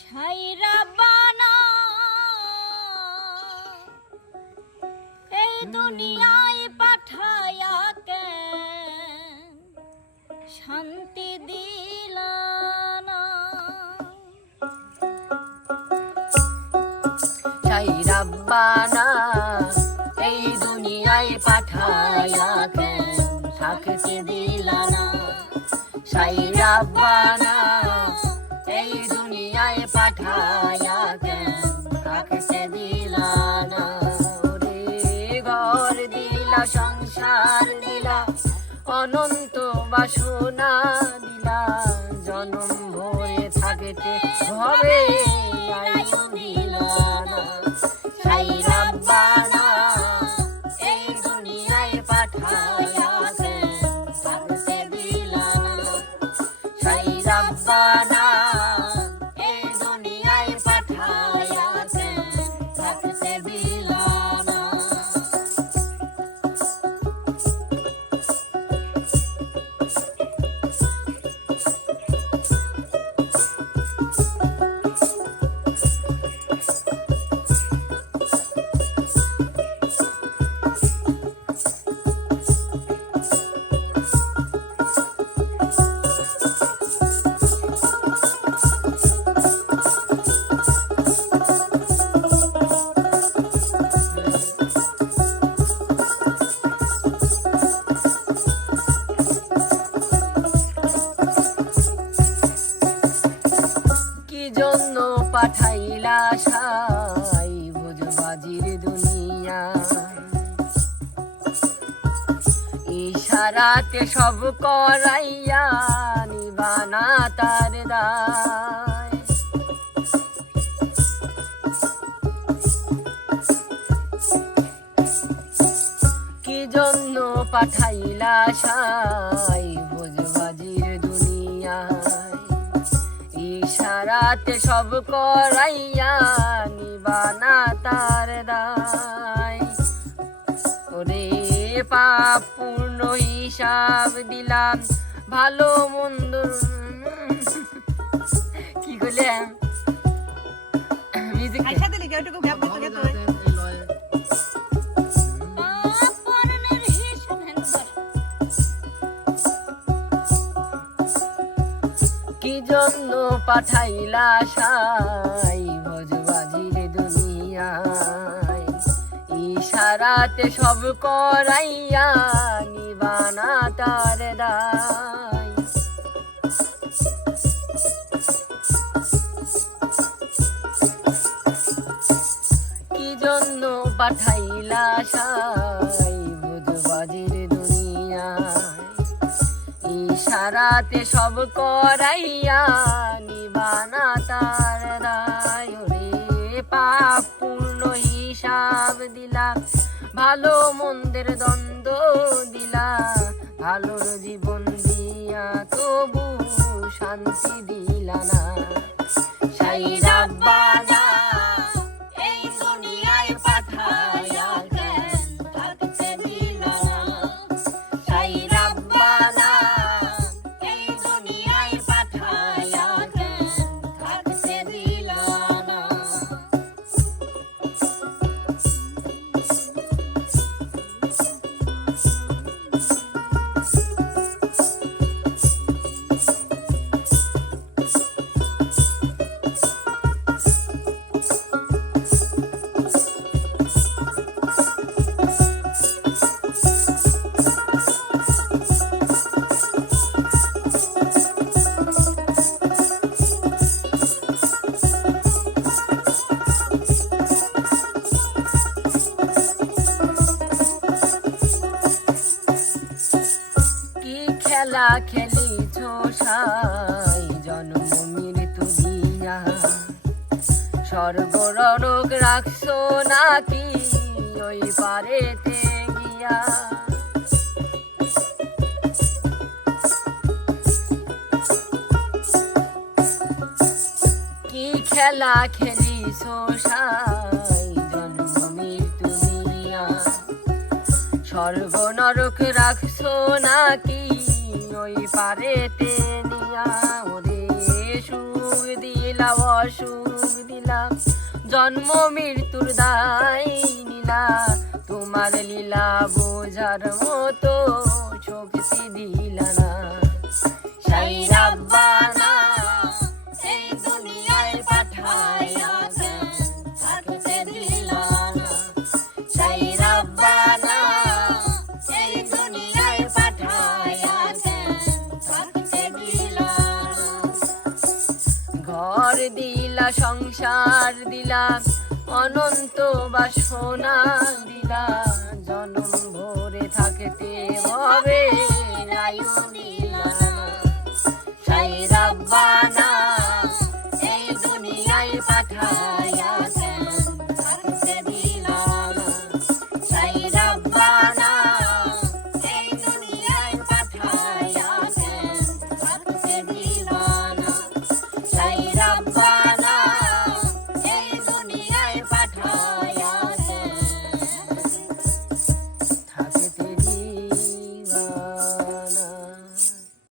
সাইরা বানা এই দুনিয়ায় পাঠায়া কেন শান্তি দিলা না। সাইরা বানা এই দুনিয়ায় পাঠায়া কেন থাকতে দিলা না। সাইরা বানা এই দুনিয়ায় পাঠায়া কেন থাকতে দিলা না। ওরে ঘর দিলা, সংসার দিলা, অনন্ত বাসনা দিলা, জনম ভরে থাকতে হবে আয়ু দিলা না। সাইরা বানা এই দুনিয়ায় পাঠায়া কেন থাকতে দিলা না। সাইরা বানা এই দুনিয়ায় পাঠায়া কেন থাকতে দিলা না। জন্য পাঠাইলা সাই ভোজবাজির দুনিয়া, ইশারাতে সব করাইয়া নিবানা তার দায়। কি জন্য পাঠাইলা সাই ভোজবাজির দুনিয়া, ইশারাতে সব করাইয়া নিবানা তার দায়। ওরে পাপ পূর্ণ হিসাব দিলাম, ভালো মন্দ কি করলে মিউজিক কি জন্য পাঠাইলা সাই ভোজবাজির দুনিয়ায়, ইশারাতে সব করাইয়া নিবানা তার দায়। কি জন্য পাঠাইলা সাই ভোজবাজির দুনিয়ায়, ইশারাতে সব করাইয়া নিবানা তার দায়। ওরে পাপ পূর্ণ হিসাব দিলা, ভালো মন্দের দ্বন্দ্ব দিলা, ভালোর জীবন দিয়া তবু শান্তি দিলা না। সাইরা বানা এই দুনিয়ায় পাঠায়া কেন থাকতে দিলা না। সাইরা বানা এই দুনিয়ায় পাঠায়া কেন থাকতে দিলা না। খেলা খেলিছ সাই জন্ম মৃত্যু দিয়া, স্বর্গ নরক রাখছো নাকি ওই পারেতে গিয়া। কি খেলা খেলিছ সাই জন্ম মৃত্যু দিয়া, স্বর্গ নরক রাখছো নাকি ওই পারেতে নিয়া। ওরে সুখ দিলা দিলা অসুখ দিলা, জন্ম মৃত্যুর দায় নিলা, তোমার লীলা বোঝার মতো শক্তি দিলা না। সেই রাব্বানা এই দুনিয়ায় পাঠায়া কেন থাকতে দিলা না। সেই রাব্বানা এই দুনিয়ায় পাঠায়া কেন থাকতে দিলা না। ঘর দিলা, সংসার দিলা, অনন্ত বাসনা দিলা, জনম ভরে থাকতে হবে আয়ু দিলা না। সেই রাব্বানা এই দুনিয়ায় পাঠায়